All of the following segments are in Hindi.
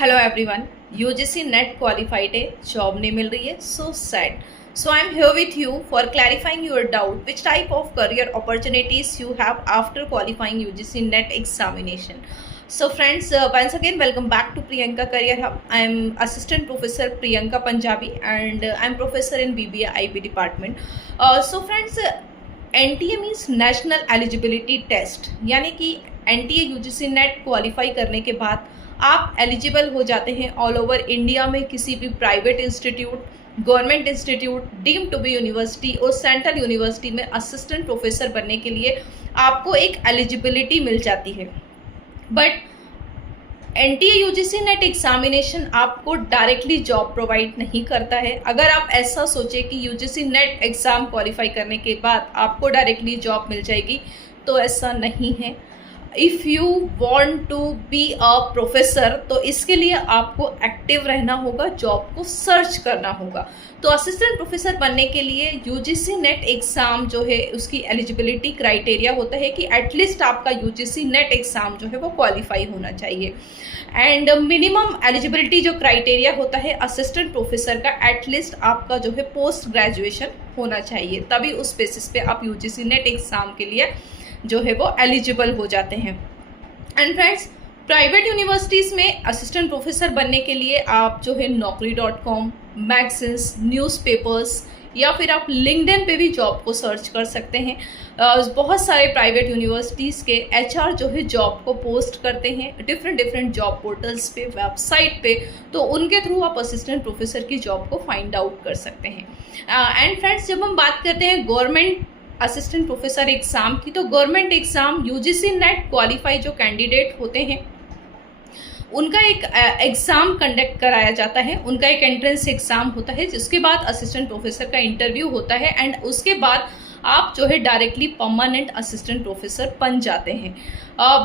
Hello everyone. UGC net qualified है, जॉब नहीं मिल रही है, so sad. So I am here with you for clarifying your doubt which type of career opportunities you have after qualifying UGC net examination. So friends, once again welcome back to Priyanka Career Hub. I am Assistant Professor Priyanka Punjabi and I am Professor in BBA IB department. So friends, NTA means National Eligibility Test, यानी कि NTA UGC नेट क्वालिफाई करने के बाद आप एलिजिबल हो जाते हैं ऑल ओवर इंडिया में किसी भी private institute, government institute, deem to be university और सेंट्रल यूनिवर्सिटी में असिस्टेंट प्रोफेसर बनने के लिए आपको एक एलिजिबिलिटी मिल जाती है. But NTA UGC NET examination आपको डायरेक्टली जॉब प्रोवाइड नहीं करता है. अगर आप ऐसा सोचें कि UGC नेट एग्ज़ाम क्वालिफाई करने के बाद आपको डायरेक्टली जॉब मिल जाएगी, तो ऐसा नहीं है. If you want to be a professor, तो इसके लिए आपको एक्टिव रहना होगा, जॉब को सर्च करना होगा. तो असिस्टेंट प्रोफेसर बनने के लिए UGC नेट एग्ज़ाम जो है उसकी एलिजिबिलिटी क्राइटेरिया होता है कि एटलीस्ट आपका UGC नेट एग्ज़ाम जो है वो क्वालिफाई होना चाहिए. एंड मिनिमम एलिजिबिलिटी जो क्राइटेरिया होता है असिस्टेंट प्रोफेसर का, एटलीस्ट आपका जो है पोस्ट ग्रेजुएशन होना चाहिए, तभी उस बेसिस पे आप UGC नेट एग्ज़ाम के लिए जो है वो एलिजिबल हो जाते हैं. एंड फ्रेंड्स, प्राइवेट यूनिवर्सिटीज़ में असिस्टेंट प्रोफेसर बनने के लिए आप जो है naukri.com, मैगजीन्स, न्यूज़पेपर्स या फिर आप लिंक्डइन पे भी जॉब को सर्च कर सकते हैं. बहुत सारे प्राइवेट यूनिवर्सिटीज़ के HR जो है जॉब को पोस्ट करते हैं डिफरेंट जॉब पोर्टल्स पे, वेबसाइट पे, तो उनके थ्रू आप असिस्टेंट प्रोफेसर की जॉब को फाइंड आउट कर सकते हैं. एंड फ्रेंड्स, जब हम बात करते हैं गवर्नमेंट असिस्टेंट प्रोफेसर एग्ज़ाम की, तो government exam UGC net qualify जो कैंडिडेट होते हैं उनका एक एग्ज़ाम कंडक्ट कराया जाता है. उनका एक एंट्रेंस एग्ज़ाम होता है, जिसके बाद असिस्टेंट प्रोफेसर का इंटरव्यू होता है एंड उसके बाद आप जो है डायरेक्टली परमानेंट असिस्टेंट प्रोफेसर बन जाते हैं.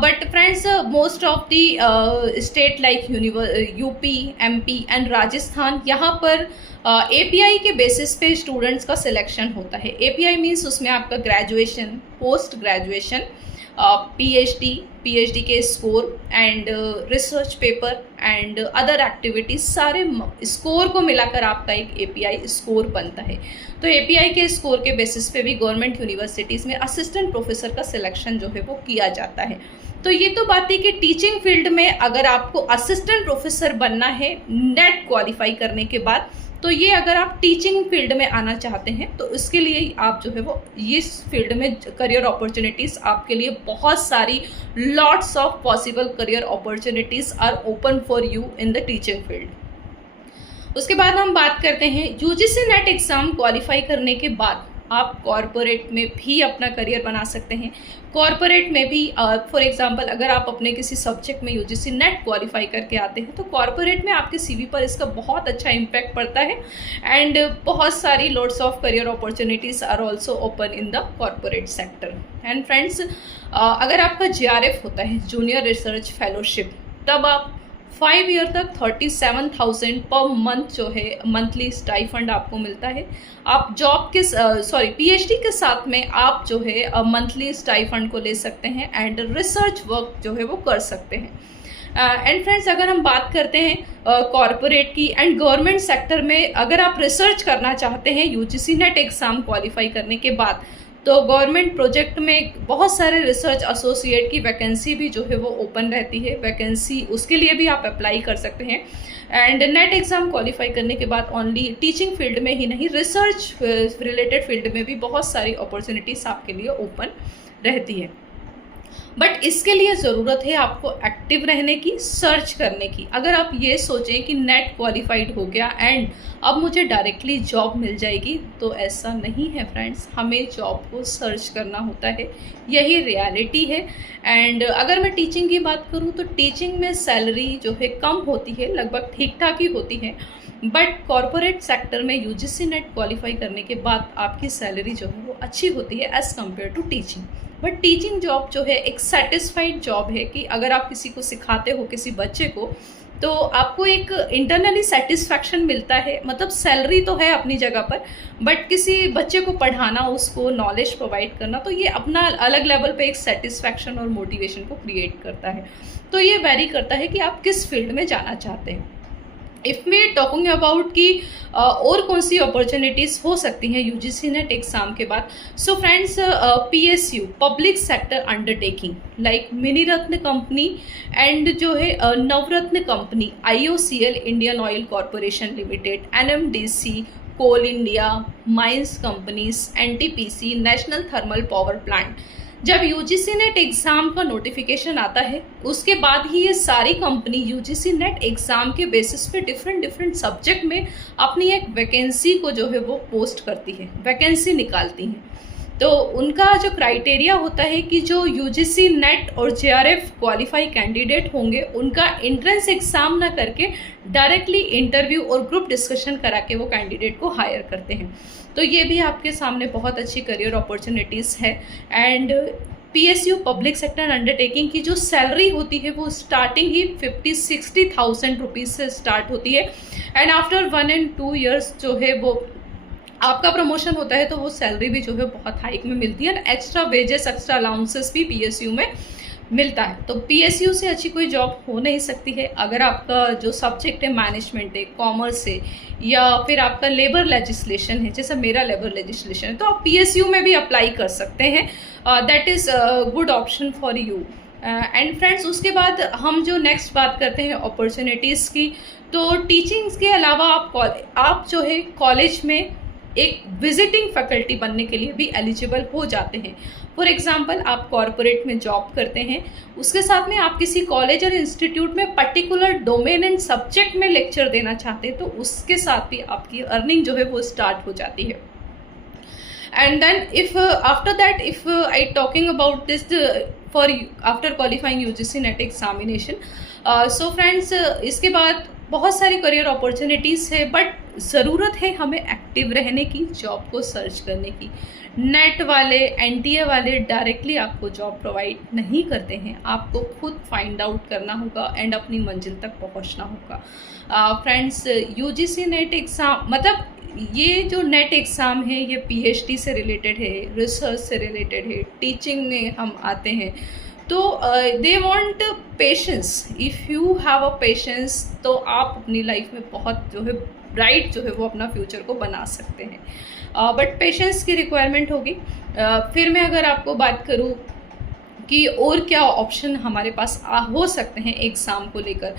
But friends, most of the state like UP, MP and Rajasthan, यहाँ पर API के बेसिस पे स्टूडेंट्स का सिलेक्शन होता है. API मीन्स उसमें आपका ग्रेजुएशन, पोस्ट ग्रेजुएशन, PhD के score and research paper and other activities, सारे स्कोर को मिलाकर आपका एक API स्कोर बनता है. तो API के स्कोर के बेसिस पे भी गवर्नमेंट यूनिवर्सिटीज़ में असिस्टेंट प्रोफेसर का सिलेक्शन जो है वो किया जाता है. तो ये तो बात है कि टीचिंग फील्ड में अगर आपको असिस्टेंट प्रोफेसर बनना है नेट क्वालिफाई करने के बाद, तो ये अगर आप टीचिंग फील्ड में आना चाहते हैं तो इसके लिए आप जो है वो इस फील्ड में करियर अपॉर्चुनिटीज़ आपके लिए बहुत सारी, lots of possible career opportunities are open for you in the teaching field. उसके बाद हम बात करते हैं UGC नेट एग्ज़ाम क्वालिफाई करने के बाद आप कॉरपोरेट में भी अपना करियर बना सकते हैं. कॉरपोरेट में भी फॉर एग्जांपल अगर आप अपने किसी सब्जेक्ट में UGC नेट क्वालिफाई करके आते हैं तो कॉरपोरेट में आपके CV पर इसका बहुत अच्छा इम्पैक्ट पड़ता है एंड बहुत सारी lots of career opportunities are also open in the corporate sector. And friends, अगर आपका JRF होता है, जूनियर रिसर्च फेलोशिप, तब आप 5 ईयर तक 37,000 पर मंथ जो है मंथली स्टाइफंड आपको मिलता है. आप जॉब के PhD के साथ में आप जो है मंथली स्टाइफंड को ले सकते हैं एंड रिसर्च वर्क जो है वो कर सकते हैं. एंड फ्रेंड्स, अगर हम बात करते हैं कॉरपोरेट की एंड गवर्नमेंट सेक्टर में, अगर आप रिसर्च करना चाहते हैं UGC नेट एग्ज़ाम क्वालिफाई करने के बाद, तो गवर्नमेंट प्रोजेक्ट में बहुत सारे रिसर्च एसोसिएट की वैकेंसी भी जो है वो ओपन रहती है. वैकेंसी उसके लिए भी आप अप्लाई कर सकते हैं. एंड नेट एग्ज़ाम क्वालिफाई करने के बाद ओनली टीचिंग फील्ड में ही नहीं, रिसर्च रिलेटेड फील्ड में भी बहुत सारी अपॉर्चुनिटीज़ आपके लिए ओपन रहती है. बट इसके लिए ज़रूरत है आपको एक्टिव रहने की, सर्च करने की. अगर आप ये सोचें कि नेट क्वालिफाइड हो गया एंड अब मुझे डायरेक्टली जॉब मिल जाएगी, तो ऐसा नहीं है फ्रेंड्स. हमें जॉब को सर्च करना होता है, यही रियलिटी है. एंड अगर मैं टीचिंग की बात करूँ तो टीचिंग में सैलरी जो है कम होती है, लगभग ठीक ठाक ही होती है. बट कॉरपोरेट सेक्टर में UGC नेट क्वालिफाई करने के बाद आपकी सैलरी जो है वो अच्छी होती है as compare to teaching. But teaching job जो है एक सेटिस्फाइड जॉब है कि अगर आप किसी को सिखाते हो, किसी बच्चे को, तो आपको एक इंटरनली सेटिस्फैक्शन मिलता है। मतलब सैलरी तो है अपनी जगह पर, बट किसी बच्चे को पढ़ाना, उसको नॉलेज प्रोवाइड करना, तो ये अपना अलग लेवल पे एक सेटिस्फैक्शन और मोटिवेशन को क्रिएट करता है। तो ये वेरी करता है कि आप किस फील्ड में जाना चाहते हैं। इफ़ वी टॉकिंग अबाउट कि और कौन सी अपॉर्चुनिटीज़ हो सकती हैं यूजीसी नेट एग्ज़ाम के बाद, so friends, PSU public sector undertaking like mini ratna company and जो है Navratna company, IOCL Indian Oil Corporation Limited, NMDC, Coal India, mines companies, NTPC, national thermal power plant. जब यूजीसी नेट एग्ज़ाम का नोटिफिकेशन आता है उसके बाद ही ये सारी कंपनी यूजीसी नेट एग्ज़ाम के बेसिस पे डिफरेंट सब्जेक्ट में अपनी एक वैकेंसी को जो है वो पोस्ट करती है, वैकेंसी निकालती हैं। तो उनका जो क्राइटेरिया होता है कि जो यूजीसी नेट और जेआरएफ क्वालिफाई कैंडिडेट होंगे उनका एंट्रेंस एग्ज़ाम ना करके डायरेक्टली इंटरव्यू और ग्रुप डिस्कशन करा के वो कैंडिडेट को हायर करते हैं। तो ये भी आपके सामने बहुत अच्छी करियर अपॉर्चुनिटीज़ है। And PSU public sector undertaking की जो सैलरी होती है वो स्टार्टिंग ही 50-60,000 रुपीज़ से स्टार्ट होती है। एंड आफ्टर 1 and 2 years जो है वो आपका प्रमोशन होता है तो वो सैलरी भी जो है बहुत हाइक में मिलती है। एक्स्ट्रा वेजेस, एक्स्ट्रा अलाउंसेस भी पीएसयू में मिलता है। तो पीएसयू से अच्छी कोई जॉब हो नहीं सकती है। अगर आपका जो सब्जेक्ट है मैनेजमेंट है, कॉमर्स है, या फिर आपका लेबर लेजिस्लेशन है, जैसा मेरा लेबर लेजिस्लेशन है, तो आप पीएसयू में भी अप्लाई कर सकते हैं। That is good option for you. And friends, उसके बाद हम जो नेक्स्ट बात करते हैं अपॉर्चुनिटीज़ की, तो टीचिंग्स के अलावा आप जो है कॉलेज में एक विजिटिंग फैकल्टी बनने के लिए भी एलिजिबल हो जाते हैं। फॉर एग्जांपल, आप कॉरपोरेट में जॉब करते हैं, उसके साथ में आप किसी कॉलेज और इंस्टीट्यूट में पर्टिकुलर डोमेन एंड सब्जेक्ट में लेक्चर देना चाहते हैं, तो उसके साथ भी आपकी अर्निंग जो है वो स्टार्ट हो जाती है। And then if after that, if I talking about this for after qualifying UGC NET examination, so friends, इसके बाद बहुत सारी करियर अपॉर्चुनिटीज़ है, बट ज़रूरत है हमें एक्टिव रहने की, जॉब को सर्च करने की। नेट वाले, एनटीए वाले डायरेक्टली आपको जॉब प्रोवाइड नहीं करते हैं, आपको खुद फाइंड आउट करना होगा एंड अपनी मंजिल तक पहुंचना होगा। फ्रेंड्स, यूजीसी नेट एग्ज़ाम मतलब ये जो नेट एग्ज़ाम है ये पीएचडी से रिलेटेड है, रिसर्च से रिलेटेड है, टीचिंग में हम आते हैं, तो they want patience. If you have a patience तो आप अपनी लाइफ में बहुत जो है ब्राइट जो है वो अपना फ्यूचर को बना सकते हैं, बट पेशेंस की रिक्वायरमेंट होगी। फिर मैं अगर आपको बात करूँ कि और क्या ऑप्शन हमारे पास हो सकते हैं एग्ज़ाम को लेकर,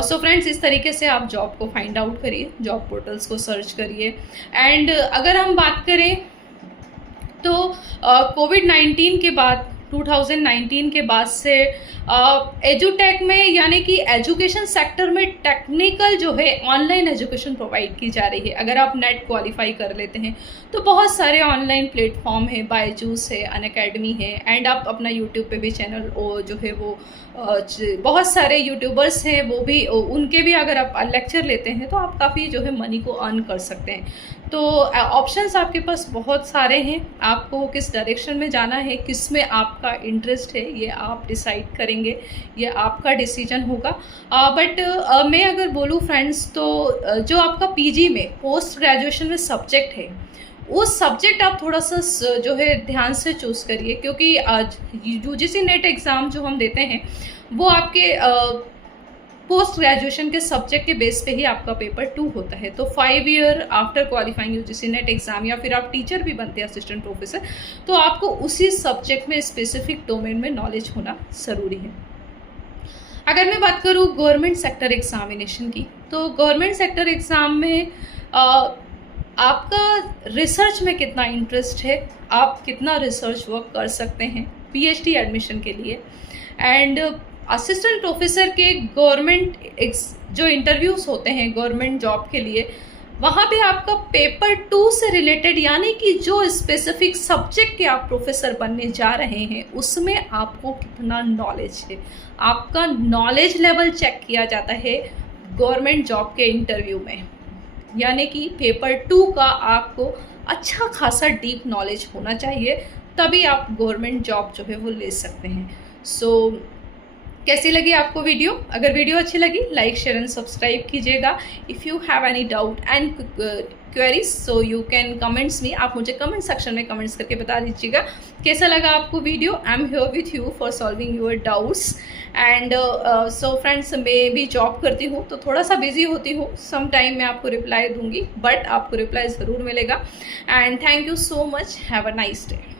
सो फ्रेंड्स, इस तरीके से आप जॉब को फाइंड आउट करिए, जॉब पोर्टल्स को सर्च करिए। एंड अगर हम बात करें तो कोविड-19 के बाद, 2019 के बाद से एजुटेक में, यानी कि एजुकेशन सेक्टर में टेक्निकल जो है ऑनलाइन एजुकेशन प्रोवाइड की जा रही है। अगर आप नेट क्वालिफाई कर लेते हैं तो बहुत सारे ऑनलाइन प्लेटफॉर्म है, बायजूस है, अनअकैडमी है, एंड आप अपना यूट्यूब पे भी चैनल जो है वो बहुत सारे यूट्यूबर्स हैं, वो भी उनके भी अगर आप लेक्चर लेते हैं तो आप काफ़ी जो है मनी को अर्न कर सकते हैं। तो ऑप्शंस आपके पास बहुत सारे हैं, आपको किस डायरेक्शन में जाना है, किस में आपका इंटरेस्ट है, ये आप डिसाइड करेंगे, ये आपका डिसीजन होगा। बट मैं अगर बोलूँ फ्रेंड्स, तो जो आपका पीजी में, पोस्ट ग्रेजुएशन में सब्जेक्ट है, उस सब्जेक्ट आप थोड़ा सा जो है ध्यान से चूज़ करिए, क्योंकि यूजीसी नेट एग्ज़ाम जो हम देते हैं वो आपके पोस्ट ग्रेजुएशन के सब्जेक्ट के बेस पे ही आपका पेपर 2 होता है। तो 5 year after qualifying UGC NET exam, या फिर आप टीचर भी बनते हैं, असिस्टेंट प्रोफेसर, तो आपको उसी सब्जेक्ट में स्पेसिफिक डोमेन में नॉलेज होना ज़रूरी है। अगर मैं बात करूँ गवर्नमेंट सेक्टर एग्जामिनेशन की, तो गवर्नमेंट सेक्टर एग्ज़ाम में आपका रिसर्च में कितना इंटरेस्ट है, आप कितना रिसर्च वर्क कर सकते हैं पीएचडी एडमिशन के लिए। एंड असिस्टेंट प्रोफेसर के गवर्नमेंट जो इंटरव्यूज़ होते हैं गवर्नमेंट जॉब के लिए, वहाँ पे आपका पेपर 2 से रिलेटेड, यानी कि जो स्पेसिफिक सब्जेक्ट के आप प्रोफेसर बनने जा रहे हैं उसमें आपको कितना नॉलेज है, आपका नॉलेज लेवल चेक किया जाता है गवर्नमेंट जॉब के इंटरव्यू में। यानी कि पेपर 2 का आपको अच्छा खासा डीप नॉलेज होना चाहिए, तभी आप गवर्नमेंट जॉब जो है वो ले सकते हैं। सो कैसी लगी आपको वीडियो? अगर वीडियो अच्छी लगी लाइक शेयर एंड सब्सक्राइब कीजिएगा। If you have any doubt and queries so you can comments me, आप मुझे कमेंट सेक्शन में कमेंट्स करके बता दीजिएगा कैसा लगा आपको video. I am here with you for solving your doubts and so friends, मैं भी जॉब करती हूँ तो थोड़ा सा बिजी होती हूँ, सम टाइम मैं आपको रिप्लाई दूंगी, बट आपको रिप्लाई ज़रूर मिलेगा। And thank you so much, have a nice day.